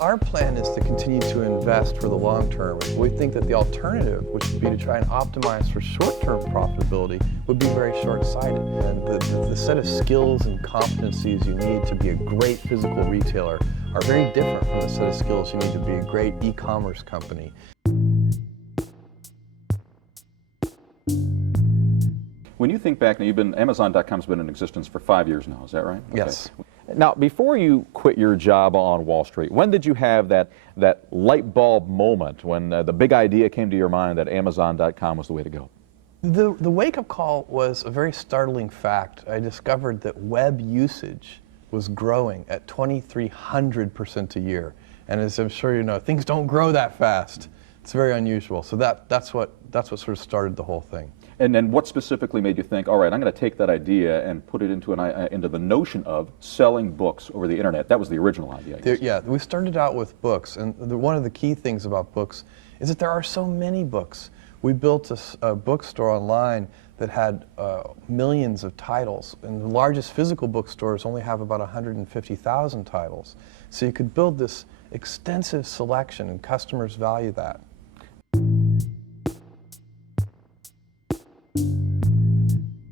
Our plan is to continue to invest for the long term. We think that the alternative, which would be to try and optimize for short-term profitability, would be very short-sighted. And the set of skills and competencies you need to be a great physical retailer are very different from the set of skills you need to be a great e-commerce company. When you think back, now Amazon.com's been in existence for 5 years now, is that right? Okay. Yes. Now, before you quit your job on Wall Street, when did you have that light bulb moment when the big idea came to your mind that Amazon.com was the way to go? The wake-up call was a very startling fact. I discovered that web usage was growing at 2,300% a year. And as I'm sure you know, things don't grow that fast. It's very unusual. So that's what sort of started the whole thing. And then what specifically made you think, all right, I'm going to take that idea and put it into the notion of selling books over the internet? That was the original idea, I guess. Yeah, we started out with books, and one of the key things about books is that there are so many books. We built a bookstore online that had millions of titles, and the largest physical bookstores only have about 150,000 titles. So you could build this extensive selection, and customers value that.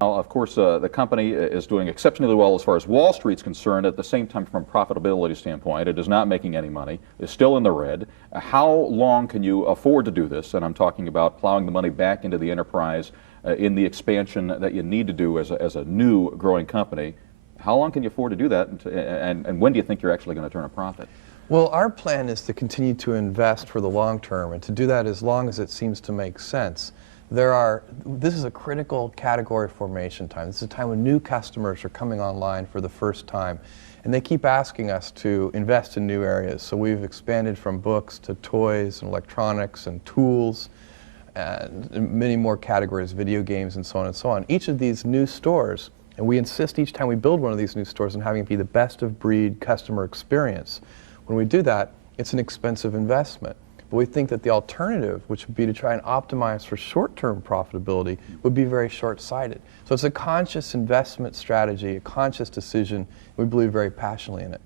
Now, of course, the company is doing exceptionally well as far as Wall Street's concerned. At the same time, from a profitability standpoint, it is not making any money. It's still in the red. How long can you afford to do this? And I'm talking about plowing the money back into the enterprise in the expansion that you need to do as a new growing company. How long can you afford to do that? And when do you think you're actually going to turn a profit? Well, our plan is to continue to invest for the long term, and to do that as long as it seems to make sense. This is a critical category formation time. This is a time when new customers are coming online for the first time, and they keep asking us to invest in new areas. So we've expanded from books to toys and electronics and tools and many more categories, video games and so on and so on. Each of these new stores, and we insist each time we build one of these new stores on having it be the best of breed customer experience. When we do that, it's an expensive investment. But we think that the alternative, which would be to try and optimize for short-term profitability, would be very short-sighted. So it's a conscious investment strategy, a conscious decision. We believe very passionately in it.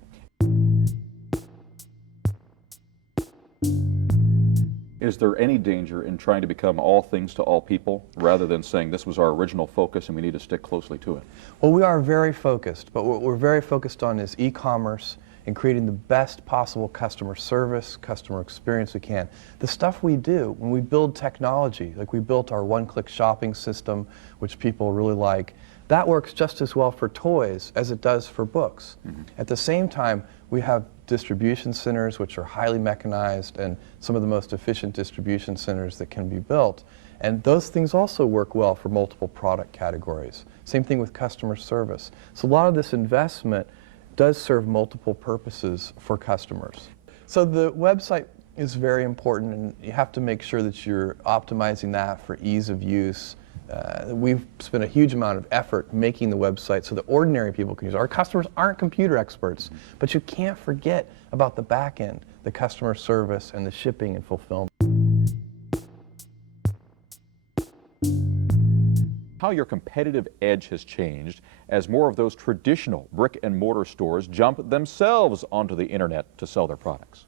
Is there any danger in trying to become all things to all people rather than saying this was our original focus and we need to stick closely to it? Well, we are very focused, but what we're very focused on is e-commerce and creating the best possible customer service, customer experience we can. The stuff we do, when we build technology, like we built our one-click shopping system, which people really like, that works just as well for toys as it does for books. Mm-hmm. At the same time, we have distribution centers which are highly mechanized and some of the most efficient distribution centers that can be built. And those things also work well for multiple product categories. Same thing with customer service. So a lot of this investment does serve multiple purposes for customers. So the website is very important, and you have to make sure that you're optimizing that for ease of use. We've spent a huge amount of effort making the website so that ordinary people can use it. Our customers aren't computer experts, but you can't forget about the back end, the customer service and the shipping and fulfillment. How your competitive edge has changed as more of those traditional brick and mortar stores jump themselves onto the internet to sell their products.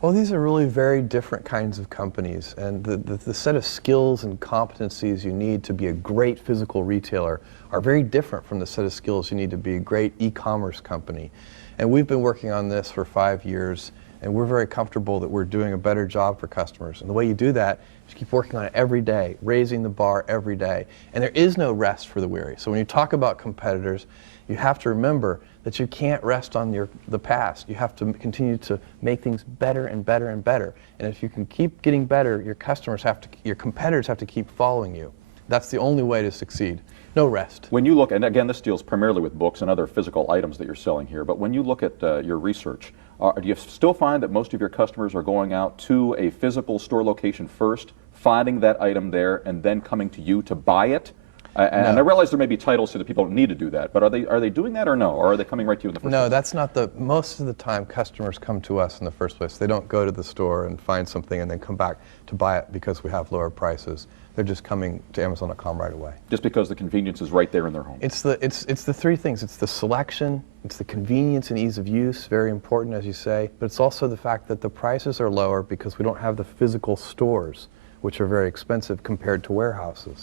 Well, these are really very different kinds of companies, and the set of skills and competencies you need to be a great physical retailer are very different from the set of skills you need to be a great e-commerce company. And we've been working on this for 5 years, and we're very comfortable that we're doing a better job for customers. And the way you do that is keep working on it every day, raising the bar every day. And there is no rest for the weary. So when you talk about competitors, you have to remember that you can't rest on the past. You have to continue to make things better and better and better. And if you can keep getting better, your competitors have to keep following you. That's the only way to succeed. No rest. When you look, and again, this deals primarily with books and other physical items that you're selling here, but when you look at your research, do you still find that most of your customers are going out to a physical store location first, finding that item there, and then coming to you to buy it? And I realize there may be titles so that people don't need to do that, but are they doing that or no? Or are they coming right to you in the first place? No, that's not most of the time customers come to us in the first place. They don't go to the store and find something and then come back to buy it because we have lower prices. They're just coming to Amazon.com right away. Just because the convenience is right there in their home. It's the three things. It's the selection, it's the convenience and ease of use, very important as you say, but it's also the fact that the prices are lower because we don't have the physical stores, which are very expensive compared to warehouses.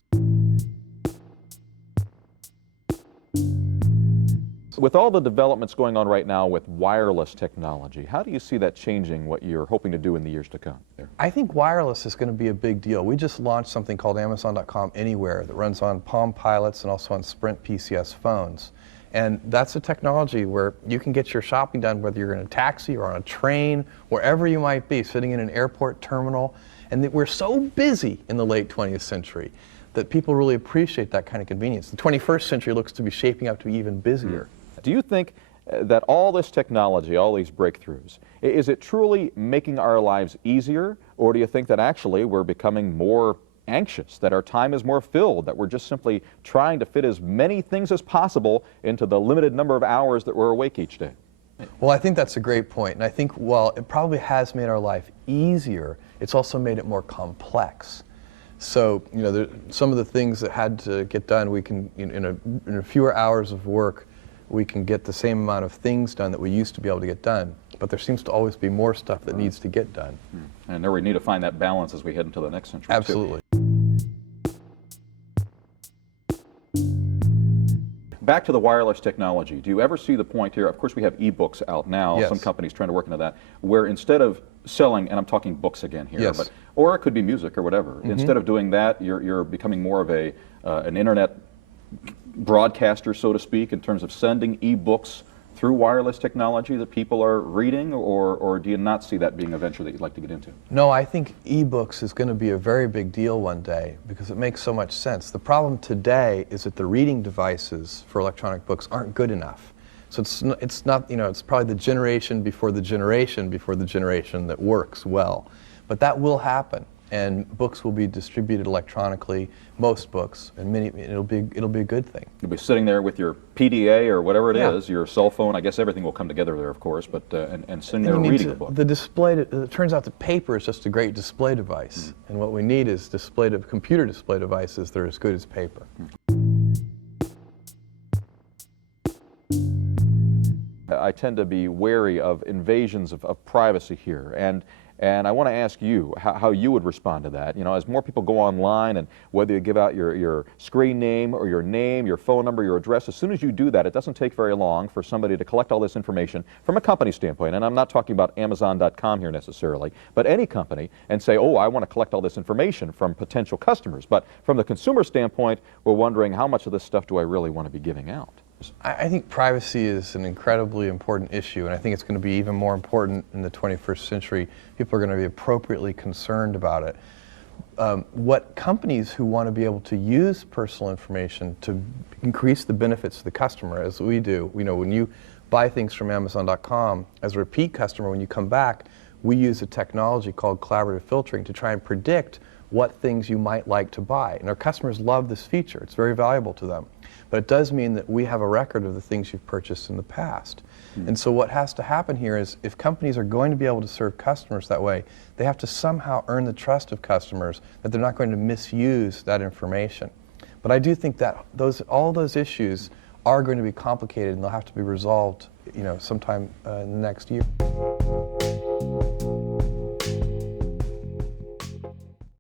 With all the developments going on right now with wireless technology, how do you see that changing what you're hoping to do in the years to come? I think wireless is going to be a big deal. We just launched something called Amazon.com Anywhere that runs on Palm Pilots and also on Sprint PCS phones. And that's a technology where you can get your shopping done whether you're in a taxi or on a train, wherever you might be, sitting in an airport terminal. And that we're so busy in the late 20th century that people really appreciate that kind of convenience. The 21st century looks to be shaping up to be even busier. Do you think that all this technology, all these breakthroughs, is it truly making our lives easier, or do you think that actually we're becoming more anxious, that our time is more filled, that we're just simply trying to fit as many things as possible into the limited number of hours that we're awake each day? Well, I think that's a great point, and I think while it probably has made our life easier, it's also made it more complex. So, you know, some of the things that had to get done, we can, in a fewer hours of work, we can get the same amount of things done that we used to be able to get done. But there seems to always be more stuff that needs to get done. And there we need to find that balance as we head into the next century. Absolutely. Back to the wireless technology. Do you ever see the point here? Of course, we have e-books out now. Yes. Some companies trying to work into that, where instead of selling, and I'm talking books again here, yes. or it could be music or whatever. Instead of doing that, you're becoming more of an internet broadcaster, so to speak, in terms of sending e-books through wireless technology that people are reading, or do you not see that being a venture that you'd like to get into? No, I think e-books is going to be a very big deal one day because it makes so much sense. The problem today is that the reading devices for electronic books aren't good enough. So it's not, you know, it's probably the generation before the generation that works well. But that will happen, and books will be distributed electronically, most books, and it'll be a good thing. You'll be sitting there with your PDA or whatever it Yeah. is, your cell phone. I guess everything will come together there, of course, but and sitting there reading a book. The display, it turns out that paper is just a great display device, and what we need is computer display devices that are as good as paper. I tend to be wary of invasions of privacy here, and I want to ask you how you would respond to that. You know, as more people go online, and whether you give out your screen name or your name, your phone number, your address, as soon as you do that, it doesn't take very long for somebody to collect all this information from a company standpoint, and I'm not talking about Amazon.com here necessarily, but any company, and say, oh, I want to collect all this information from potential customers. But from the consumer standpoint, we're wondering how much of this stuff do I really want to be giving out? I think privacy is an incredibly important issue, and I think it's going to be even more important in the 21st century. People are going to be appropriately concerned about it. What companies who want to be able to use personal information to increase the benefits to the customer, as we do, you know, when you buy things from Amazon.com, as a repeat customer, when you come back, we use a technology called collaborative filtering to try and predict what things you might like to buy. And our customers love this feature. It's very valuable to them. But it does mean that we have a record of the things you've purchased in the past. And so what has to happen here is if companies are going to be able to serve customers that way, they have to somehow earn the trust of customers that they're not going to misuse that information. But I do think that all those issues are going to be complicated, and they'll have to be resolved, you know, sometime in the next year.